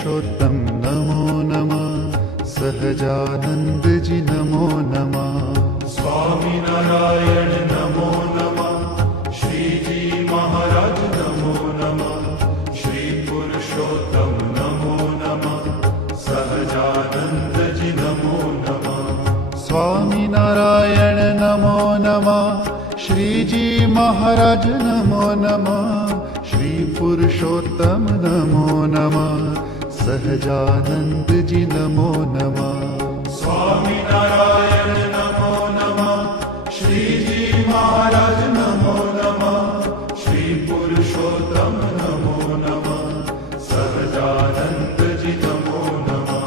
पुरुषोत्तम नमो नमः। सहजानंद जी नमो नमः। स्वामी नारायण नमो नमः। श्री जी महाराज नमो नमः। श्री पुरुषोत्तम नमो नमः। सहजानंद जी नमो नमः। स्वामी नारायण नमो नमः। श्री जी महाराज नमो नमः। श्री पुरुषोत्तम नमो नमः। सहजानंद जी नमो नमः। स्वामी नारायण नमो नमः। श्री जी महाराज नमो नमः। श्री पुरुषोत्तम नमो नमः। सहजानंद जी नमो नमः।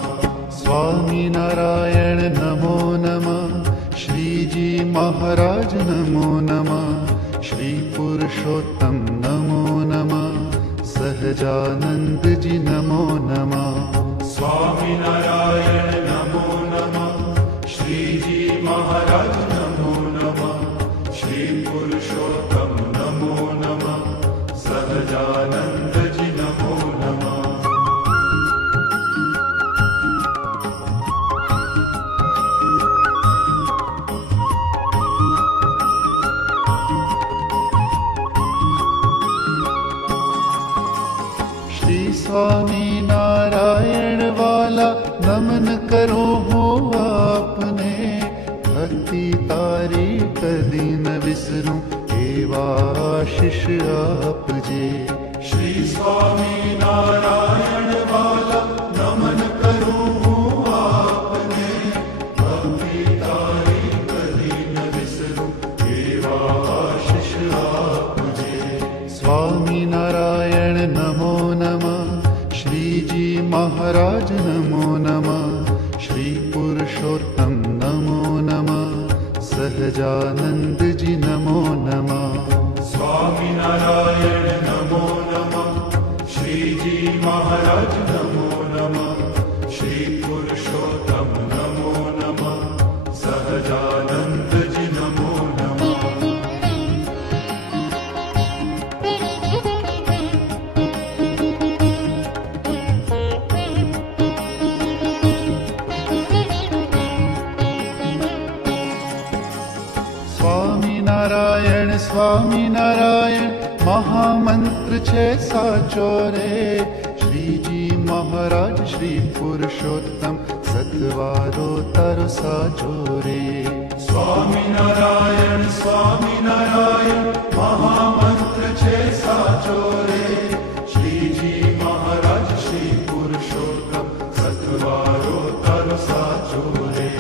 स्वामी नारायण नमो नमः। श्री जी महाराज नमो नमः। श्री पुरुषोत्तम नमो नमः। सहजानंद जी नमो नमः। स्वामी नारायण नमो नमः। श्री जी महाराज नमो नमः। श्री पुरुषोत्तम नमो नमः। सहजानंद जी नमो नमः। श्री स्वामी नारायण वाला नमन करो हो आपने। भक्ति तारी कदी न विसरूं एवा आशीष आप जे। श्री स्वामी नारायण वाला नमन करूं हूँ आपने। भक्ति तारी कदी न विसरूं एवा आशीष आप जे। स्वामी नारायण नमो नमः। श्री जी महाराज नमो नमः। श्री पुरुषोत्तम नमो नमः। सहजानंद जी नमो नमः। स्वामी नारायण नमो नमः। श्री जी महाराज नमो नमः। श्री पुरुषोत्तम नमो नमः। सहजानंद जी नमो नमः। स्वामी नारायण महामंत्र छे साचो रे। श्री जी महाराज श्री पुरुषोत्तम सतवारो तारो साचो रे। स्वामी नारायण महामंत्र छे साचो रे। श्री जी महाराज श्री पुरुषोत्तम सतवारो तारो साचो रे।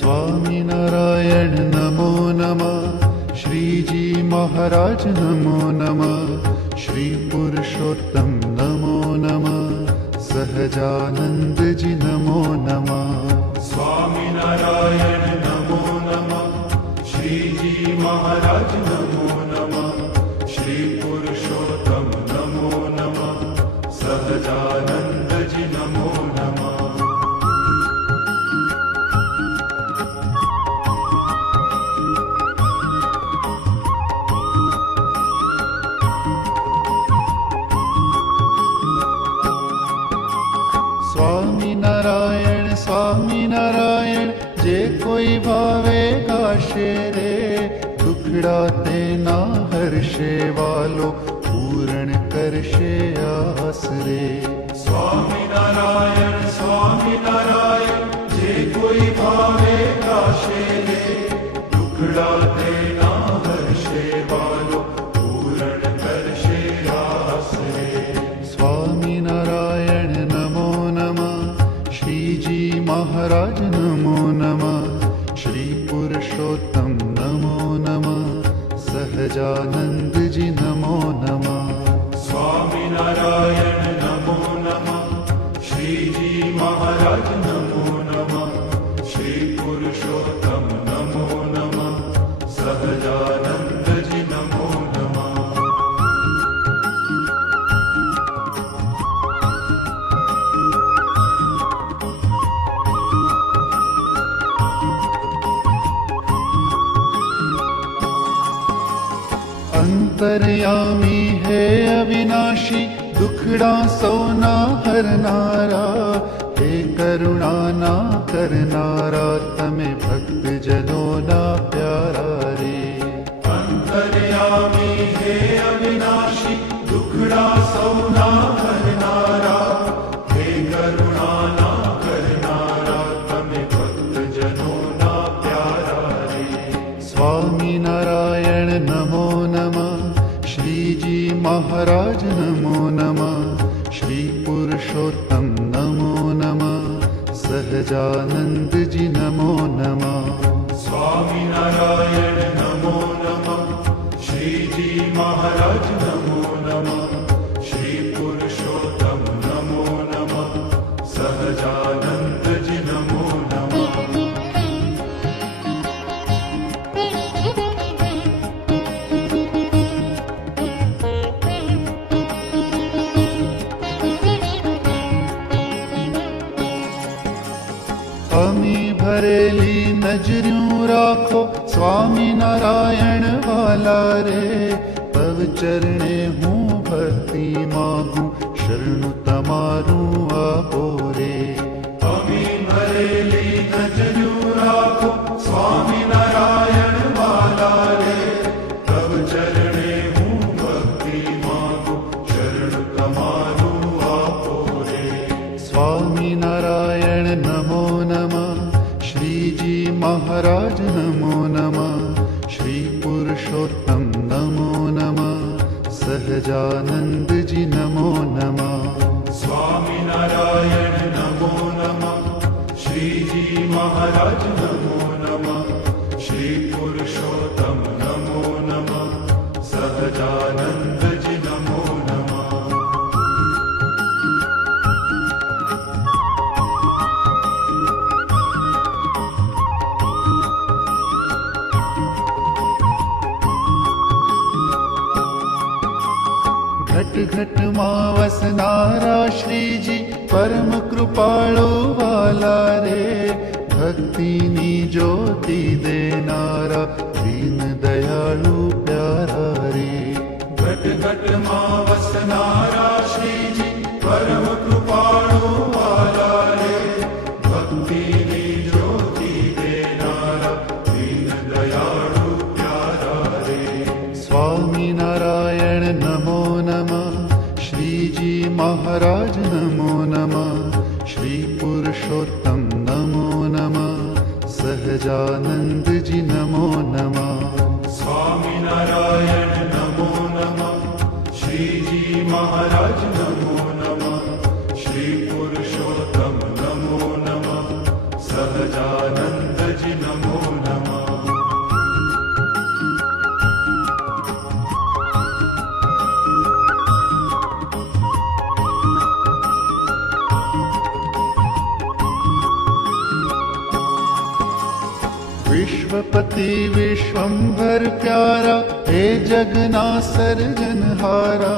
स्वामी नारायण नमो नमः। श्री जी महाराज नमो नमः। श्री पुरुषोत्तम नमो नमः। सहजानंद जी नमो नमः। स्वामी नारायण नमो नमः। श्री जी महाराज नमो नमः। श्री पुरुषोत्तम नमो नमः। सहजानंद जी नमो नमः। स्वामी नारायण जे कोई भावे गाशे रे। दुखड़ा ते ना हर्षे वालो पूर्ण करशे आस रे। स्वामी नारायण जे कोई भावे गाशे रे। दुखड़ा देना हर्षे वालो पूर्ण करशे आस रे। स्वामी नारायण नमो नमः। श्री जी महाराज नमो नमः। श्री पुरुषोत्तम नमो नमः। सहजानंद जी नमो नमः। स्वामी नारायण नमो नमः। श्री जी महाराज नमो नमः। श्री पुरुषोत्तम नमो नमः। सहजानंद जी नमो नमः। अंतर्यामी है अविनाशी दुख दुखड़ा सौना हरनारा, हे करुणाना करनारा, तमे भक्त जनोना प्यारा रे। अंतर्यामी हे अविनाशी, दुखड़ा सौना हरनारा, हे करुणाना करनारा, तमे भक्त जनोना प्यारा रे। स्वामी नारायण नमो नमः, श्रीजी महाराज नमो नमः, श्री पुरुषोत्तम नमो नमः, सहजानंद जी नमो नमः। स्वामी नारायण नमो नमः, श्रीजी महाराज नमो नमः, श्री पुरुषोत्तम नमो नमः, सहजानंद जी नमो नमः। अमी भरेली नजरियों राखो, स्वामी नारायण वाला रे। तव चरणे हूँ भक्ति मागू, शरणु तमारू आपो रे। अमी भरेली नजरियों राखो, स्वामी नारायण वाला रे। तब चरणे हूँ भक्ति मागो, शरण तमारू आपो रे। स्वामी नारायण नमो नमः, श्रीजी महाराज नमो नमः, श्री पुरुषोत्तम नमो नमः, सहजानंद जी नमो नमः। स्वामी नारायण नमो नमः, श्रीजी महाराज नमो नमः, श्री पुरुषोत्तम नमो नमः, सहजानंद जी नमो नमः। घट घट मां वसनारा, श्रीजी परम कृपाळु वाला रे। भक्ति नी ज्योति देनारा, दीन दयालु प्यारा रे। घट घट मां वसनारा, श्रीजी परम कृपाळु वाला रे। भक्ति नी ज्योति देनारा, दीन दयाळु प्यारा रे। स्वामी नारायण नमो नमः, श्रीजी महाराज नमो नमः, श्री पुरुषोत्तम नमो नमः, सहजानंद जी नमो नमः। स्वामी नारायण नमो नमः, श्रीजी महाराज नमो नमः, श्री पुरुषोत्तम नमो नमः, सहजानंद जी नमो नमः। विश्वपति विश्वंभर प्यारा, हे जगना सर्जनहारा।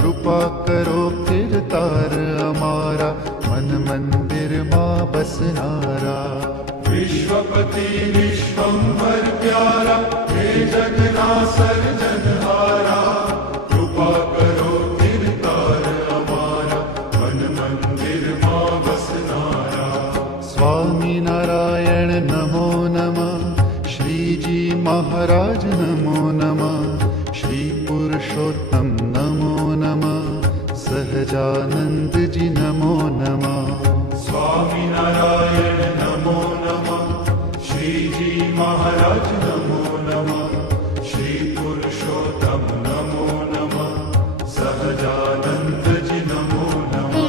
कृपा करो फिर तार हमारा, मन मंदिर मां बसनारा। विश्वपति विश्वंभर प्यारा, हे जगना सर्जनहारा। कृपा करो फिर तार हमारा, मन मंदिर मां बसनारा। स्वामी नारायण नमो नमः, श्रीजी महाराज नमो नमः, श्री पुरुषोत्तम नमो नमः, सहजानंद जी नमो नमः। स्वामी नारायण नमो नमः, श्रीजी महाराज नमो नमः, श्री पुरुषोत्तम नमो नमः, सहजानंद जी नमो नमः।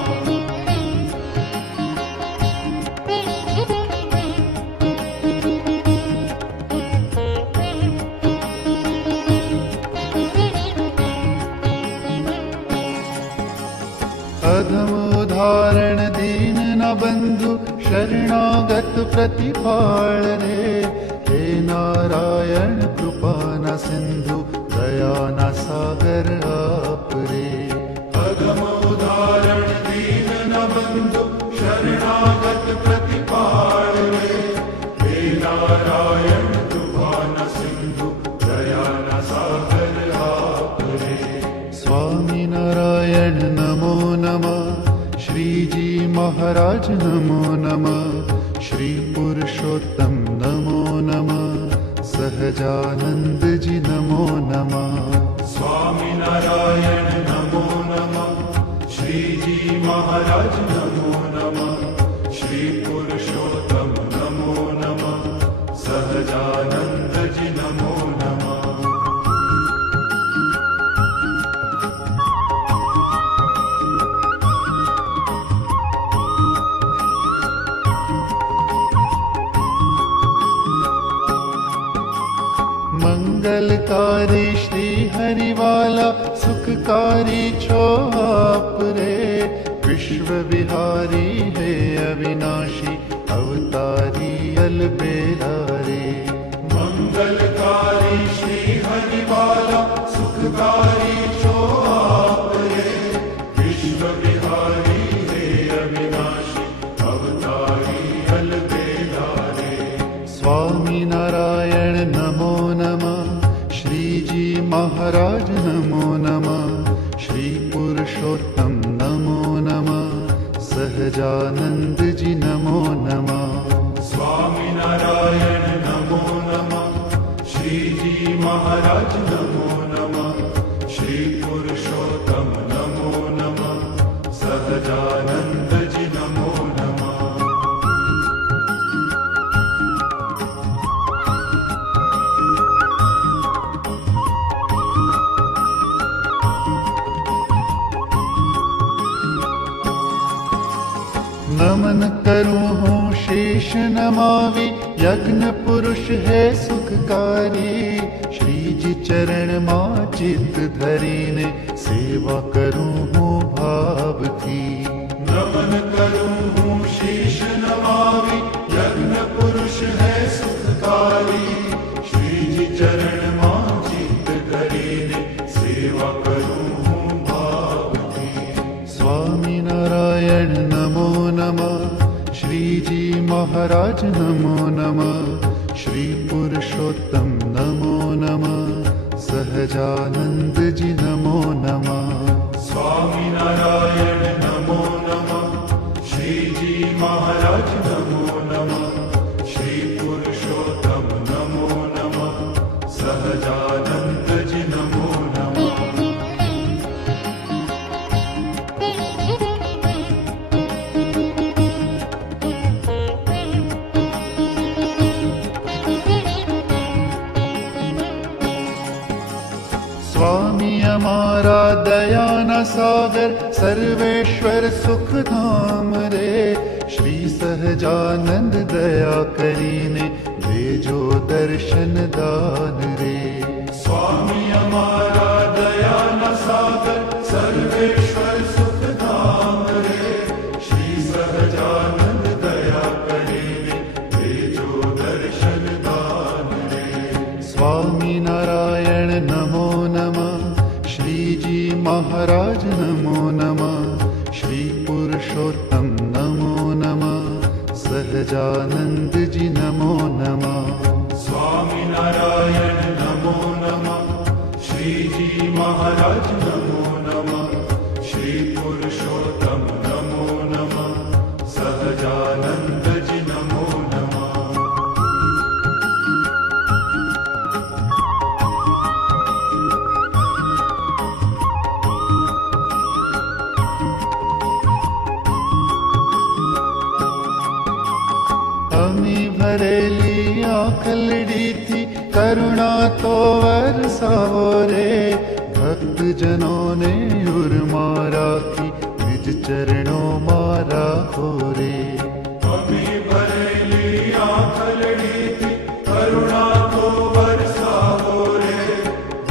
अधम उदाहरण दीन न बंधु, शरणागत प्रतिपाल रे। हे नारायण कृपा न सिंधु, दया न सागर आप रे। अधम उदाहरण दीन न बंधु, शरणागत प्रतिपाल रे। हे नारायण कृपा न सिंधु, दया न सागर आप रे। स्वामी नारायण नमो श्रीजी महाराज नमो नमः, श्री पुरुषोत्तम नमो नमः, सहजानंद जी नमो नमः, स्वामी नारायण नमो नमः, श्रीजी महाराज नमो नमः, श्री पुरुषोत्तम नमो नमः, सहजानंद जी नमो नमः। मंगलकारी श्री हरिवाला, सुखकारी छो आप रे, विश्व विहारी है अविनाशी, अवतारी अलबेला रे। मंगलकारी श्री हरिवाला, सुखकारी छो आप रे, विश्व विहारी है अविनाशी, अवतारी अलबेला रे। स्वामी नारायण नमो नमः, श्रीजी महाराज नमो नमः, श्री पुरुषोत्तम नमो नमः, सहजानंद जी नमो नमः, स्वामी नारायण नमो नमः, श्रीजी महाराज नमो नमः, श्री पुरुषोत्तम नमो नमः, सहजानंद जी नमो नमः। नमन करूं हूँ शीश नमावि, यज्ञ पुरुष है सुखकारी, श्री जी चरण माँ चित धरीने, सेवा करूं हूँ भाव थी। नमन करूं हूँ शीश नमावि, यज्ञ पुरुष है सुखकारी, श्री जी चरण माँ चित धरीने, सेवा करूं हूँ भाव थी। स्वामी नारायण नमो नमः, श्रीजी महाराज नमो नमः, श्री पुरुषोत्तम नमो नमः, सहजानंद जी नमो नमः, स्वामी नारायण नमो नमः, श्रीजी महाराज नमो नमः, श्री पुरुषोत्तम नमो नमः, सहजानंद जी नमो नमः। स्वामी हमारा दयाना सागर, सर्वेश्वर सुख धाम रे, श्री सहजानंद दया करीने, भेजो दर्शन दान रे। स्वामी हमारा दया न सागर, सर्वेश्वर सुख धाम रे, श्री सहजानंद दया करीने, भेजो दर्शन दान रे। स्वामी नारायण नमो नमः, श्रीजी महाराज नमो नमः, श्री पुरुषोत्तम नमो नमः, सहजानंद जी नमो नमः, स्वामी नारायण नमो नमः, श्रीजी महाराज नमो नमः, श्री पुरुषोत्तम नमो नमः, सहजानंद जी नमो नमः। अमी भरेली आखलड़ी थी, करुणा तो बरसाओ रे, भक्त जनों ने उर्मा राखी, निज चरणों मारा हो रे। अभी भरेली आखलड़ी थी, करुणा को बरसा हो रे,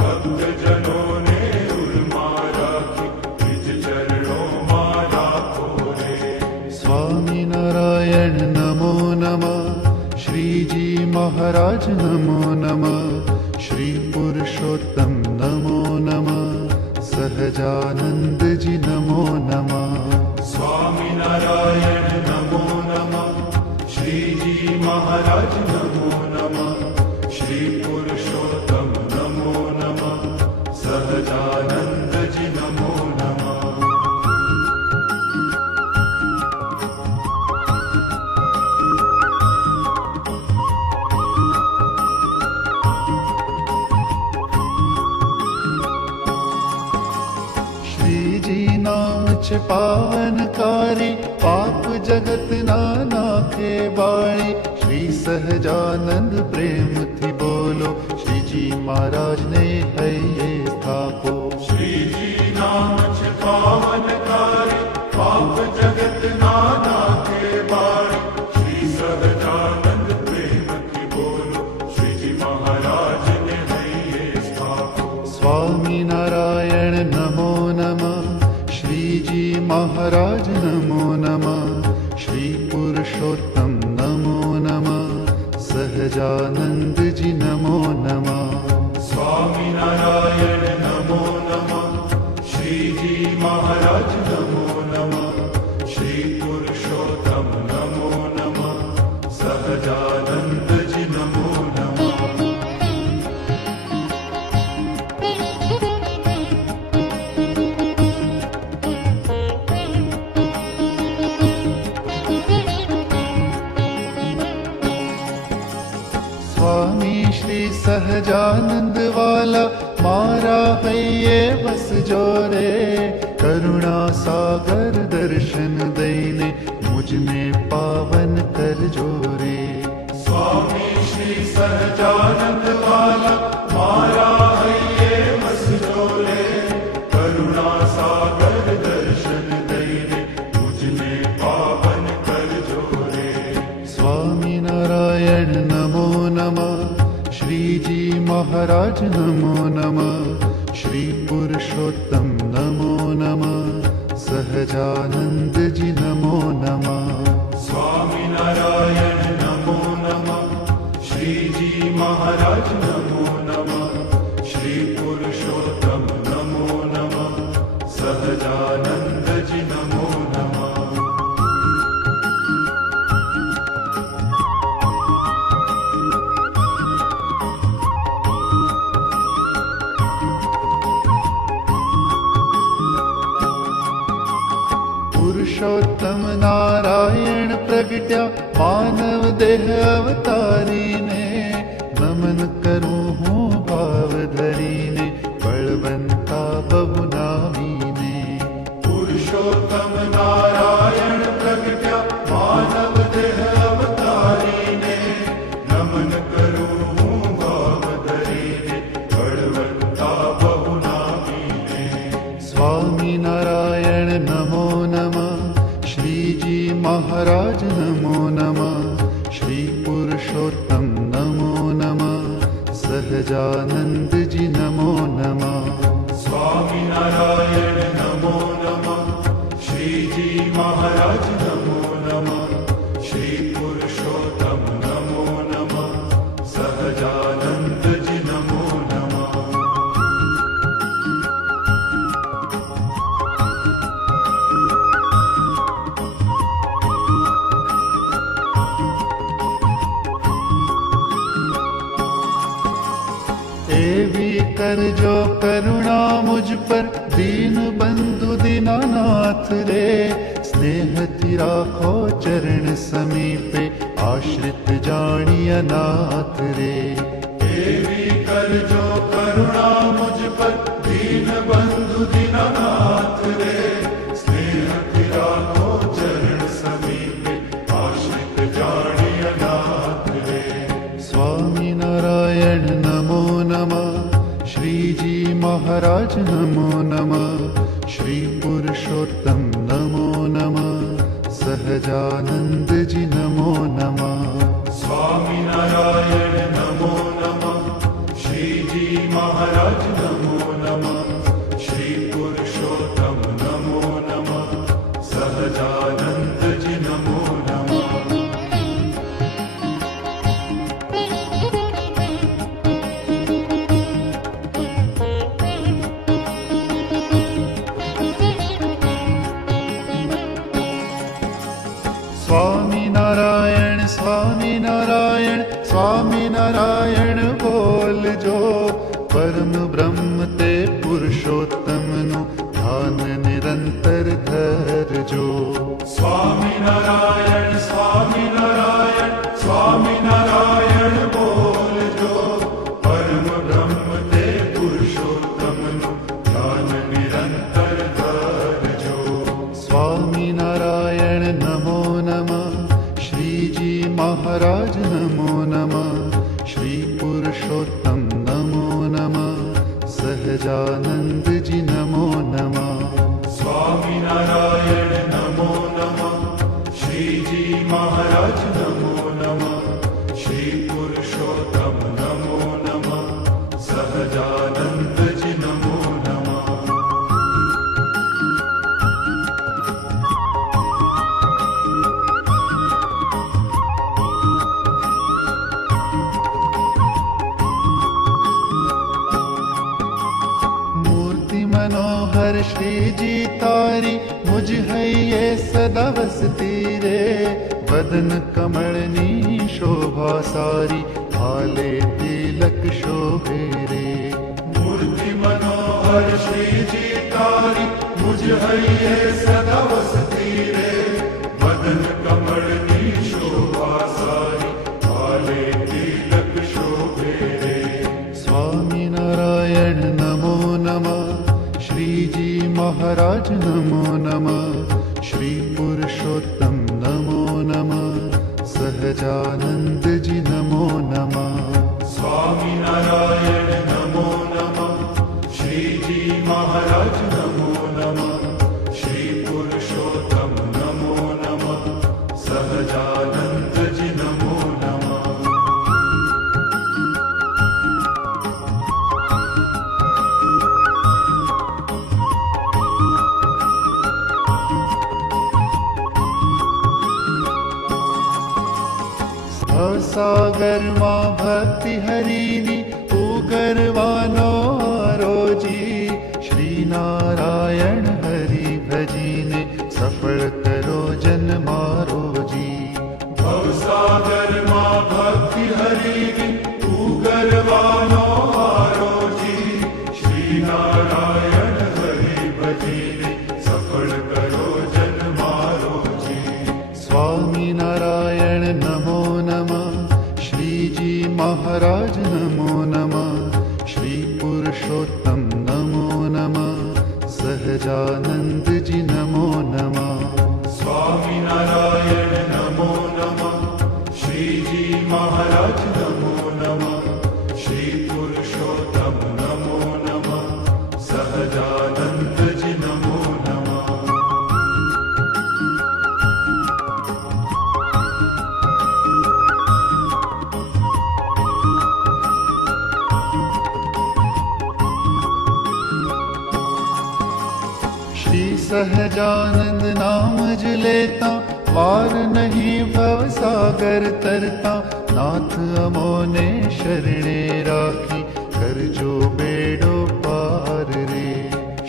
भक्त जनों ने उर्मा राखी, निज चरणों मारा हो रे। स्वामी नारायण नमो नमः, श्रीजी महाराज नमो नमः, श्री पुरुषोत्तम नमो नमः, सहजानंद जी नमो नमः, स्वामी नारायण नमो नमः, श्रीजी महाराज नमो नमः, श्री पुरुषोत्तम नमो नमः, सहजानंद जी नमो नमः। જગતના નાખે બાળી શ્રી સહજાનંદ પ્રેમથી બોલો શ્રીજી મહારાજને હૈયે સ્થાપો શ્રીજી નામ છે પાવનકારી પાપ જગત ના નાથે બાળી શ્રી સહજાનંદ પ્રેમથી બોલો શ્રીજી મહારાજને હૈયે સ્થાપો સ્વામિનારાયણ નમો નમઃ શ્રીજી મહારાજ નમો નમઃ શ્રી પુરુષોત્તમ નમો નમઃ સહજાનંદજી નમો નમઃ સ્વામિનારાયણ નમો નમઃ શ્રીજી મહારાજ નમો નમઃ શ્રી પુરુષોત્તમ નમો નમઃ સહજાનંદજી નમો નમઃ સ્વામી શ્રી સહજાનંદ વાલા મારા હૈયે વસજો રે કરુણા સાગર દર્શન દઈને મુજને પાવન કરજો રે સ્વામી શ્રી સહજાનંદ વાલા મારા હૈયે વસજો રે કરુણા સાગર દર્શન દઈને મુજને પાવન કરજો રે સ્વામિનારાયણ નમો નમઃ શ્રીજી મહારાજ નમો નમઃ શ્રી પુરુષોત્તમ નમો નમઃ સહજાનંદજી નમો નમઃ સ્વામિનારાયણ નમો નમઃ શ્રીજી મહારાજ નમો નમઃ શ્રી પુરુષોત્તમ નમો નમઃ સહજાનંદજી નમો નમઃ પુરુષોત્તમ નારાયણ પ્રગટ્યા માનવ દેહ અવતારીને નમન કરું હું ભાવ ધરીને બળવંતા બહુ નામીને પુરુષોત્તમ નારાયણ પ્રગટ્યા માનવ દેહ અવતારીને નમન કરું હું ભાવ ધરીને બળવંતા બહુ નામીને સ્વામિનારાયણ નમો નમઃ શ્રીજી મહારાજ નમો નમઃ શ્રી પુરુષોત્તમ નમો નમઃ સહજાનંદજી નમો નમઃ સ્વામિનારાયણ નમો નમઃ શ્રીજી મહારાજ નમો નમઃ શ્રી પુરુષોત્તમ નમો નમઃ સહજાનંદજી નમો નમઃ એવી કરજો કરુણા મુજ પર દીન બંધુ દીનાનાથ રે સ્નેહથી રાખો ચરણ સમીપે આશ્રિત જાણી અનાથ રે એવી કરજો કરુણા મુજ પર દીન બંધુ દીનનાથ રે સ્નેહથી રાખો ચરણ સમીપે આશ્રિત જાણી અનાથ રે સ્વામિનારાયણ નમો નમઃ શ્રીજી મહારાજ નમો નમઃ શ્રી પુરુષોત્તમ નમો નમઃ સહજાનંદજી નમો નમઃ સ્વામિનારાયણ નમો નમઃ શ્રીજી મહારાજ નમો નમઃ શ્રી પુરુષોત્તમ નમો નમઃ સહજાનંદજી નમો નમઃ સ્વામિનારાયણ સ્વામિનારાયણ સ્વામિનારાયણ બોલજો પરમ બ્રહ્મ તે પુરુષોત્તમનું ધ્યાન નિરંતર ધરજો સ્વામિનારાયણ સ્વામિનારાયણ સ્વામિનારાયણ બોલજો પરમ બ્રહ્મ તે પુરુષોત્તમનું ધ્યાન નિરંતર ધરજો સ્વામિનારાયણ નમો નમઃ सहजानंद जी नमो नमः। स्वामी नारायण नमो नमः। श्री जी महाराज नमो नमः। श्री पुरुषोत्तम नमो नमः। सहजानंद जी नमो नमः। मूर्ति मनोहर श्री जी तारी, मुझ है ये सदा बसती रे। बदन कमलनी शोभा सारी, भाले तिलक शोभे रे। मूर्ति मनोहर श्री जी तारी, मुझ है ये सदा वसती रे। बदन कमलनी शोभा सारी, भाले तिलक शोभे रे। स्वामी नारायण नमो नमः। श्री जी महाराज नमो नमः। श्री पुरुषोत्तम नमो नमः। सहजानंद जी नमो नमः। स्वामी नारायण नमो नमः। श्री जी महाराज नमो नमः। श्री पुरुषोत्तम नमो नमः। सहजानंद जी नमो नमः। सागर माँ भक्ति हरिनी, उगरवानो रोजी। श्री नारायण हरि भजीने, सफल करो जन मारो जी। भवसागर माँ भक्ति हरिनी, उगरवानो आरो जी। श्री नारायण हरि भजीने, सफल करो जन मारो जी। स्वामी नारायण नमो नमः। श्री जी महाराज नमो नमः। श्री पुरुषोत्तम नमो नमः। सहजानंद जी नमो नमः। स्वामी नारायण नमो नमः। श्री जी महाराज नमो नमः। श्री पुरुषोत्तम नमो नमः। सहजानंद जी नमो नमः। श्री सहजानंद नाम ज लेता, पार नहीं भव सागर तरता। नाथ अमोने शरणे राखी, कर जो बेड़ो पार रे।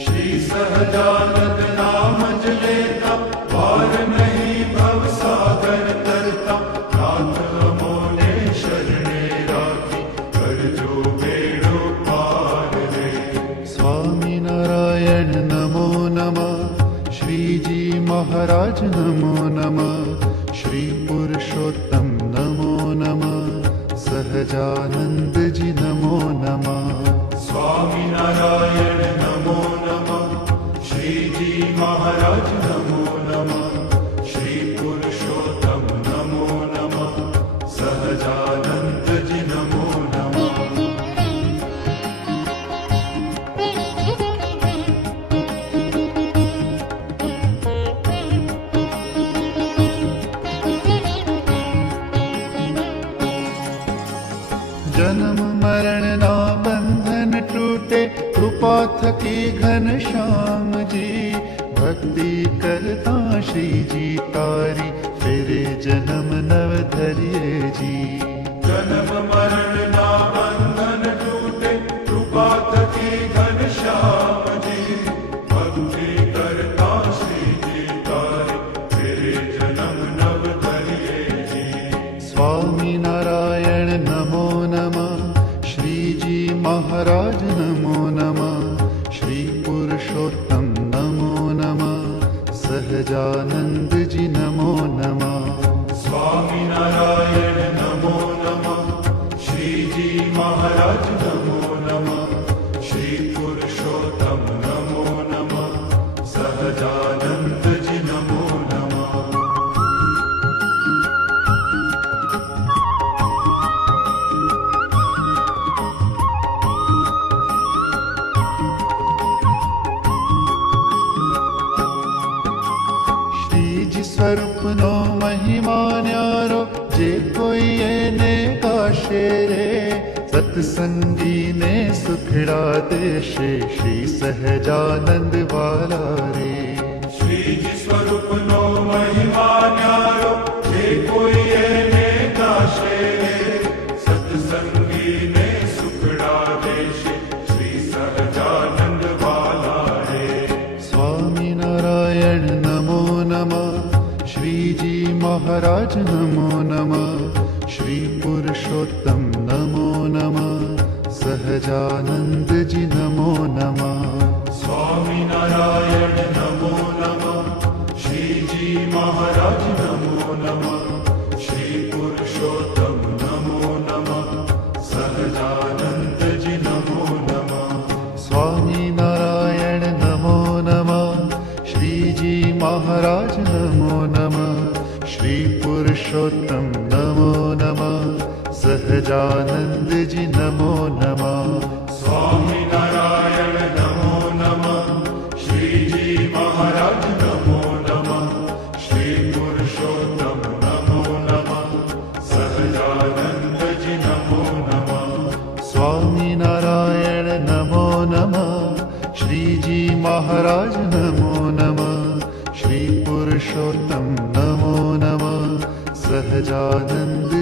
श्री सहजानंद नाम ज लेता, पार नहीं भव सागर तरता। नाथ अमोने शरणे राखी, कर जो बेड़ो पार रे। स्वामी नारायण नमो नमः। श्री जी महाराज नमो नमः। श्री पुरुषोत्तम नमो नमः। सहजानंद जी नमो नमः। स्वामी नारायण नमो नमः। श्री जी महाराज नमो नमः। श्री पुरुषोत्तम नमो नमः। सहजानंद जी नमो नमः। जन्म मरण ना बंधन टूटे, कृपा थकी घन श्याम जी। भक्ति करता श्री जी तारी, फिरे जन्म नव धरिए जी। जन्म मरण ना बंधन टूटे, कृपा थकी घन श्याम जी। भक्ति करता श्री जी तारे, तेरे जन्म नव धरिए जी। स्वामी नारायण नमो नमः। श्री जी महाराज नमो नमः। श्री पुरुषोत्तम नमो नमः। सहजानंद जी नमो नमः। स्वामी नारायण नमो नमः। श्री जी महाराज नमो नमः। श्री पुरुषोत्तम नमो नमः। सहजानंद जी नमो नमः। સ્વરૂપનો મહિમા ન્યારો જે કોઈ એને ગાશે રે સત્સંગીને સુખડા દેશે શ્રી સહજાનંદ વાલા રે શ્રીજી સ્વરૂપનો મહિમા ન્યારો જે કોઈ એને ગાશે સત્સંગીને સુખડા દેશે શ્રી સહજાનંદ વાલા રે સ્વામિનારાયણ નમો નમઃ શ્રીજી મહારાજ નમો નમઃ શ્રી પુરુષોત્તમ નમો નમઃ સહજાનંદજી નમો નમઃ સ્વામિનારાયણ નમો નમઃ શ્રીજી મહારાજ નમો નમઃ શ્રી પુરુષોત્તમ નમો નમઃ સહજાનંદજી નમો નમઃ સ્વામિનારાયણ નમો નમઃ શ્રીજી મહારાજ નમો નમઃ શ્રી પુરુષોત્તમ નમો નમઃ સહજાનંદજી નમો નમઃ સ્વામિનારાયણ નમો નમઃ શ્રીજી મહારાજ નમો નમઃ શ્રી પુરુષોત્તમ નમો નમઃ સહજાનંદજી નમો નમઃ સ્વામિનારાયણ નમો નમઃ શ્રીજી મહારાજ નમો નમઃ શ્રી પુરુષોત્તમ નમો નમઃ સહજાનંદ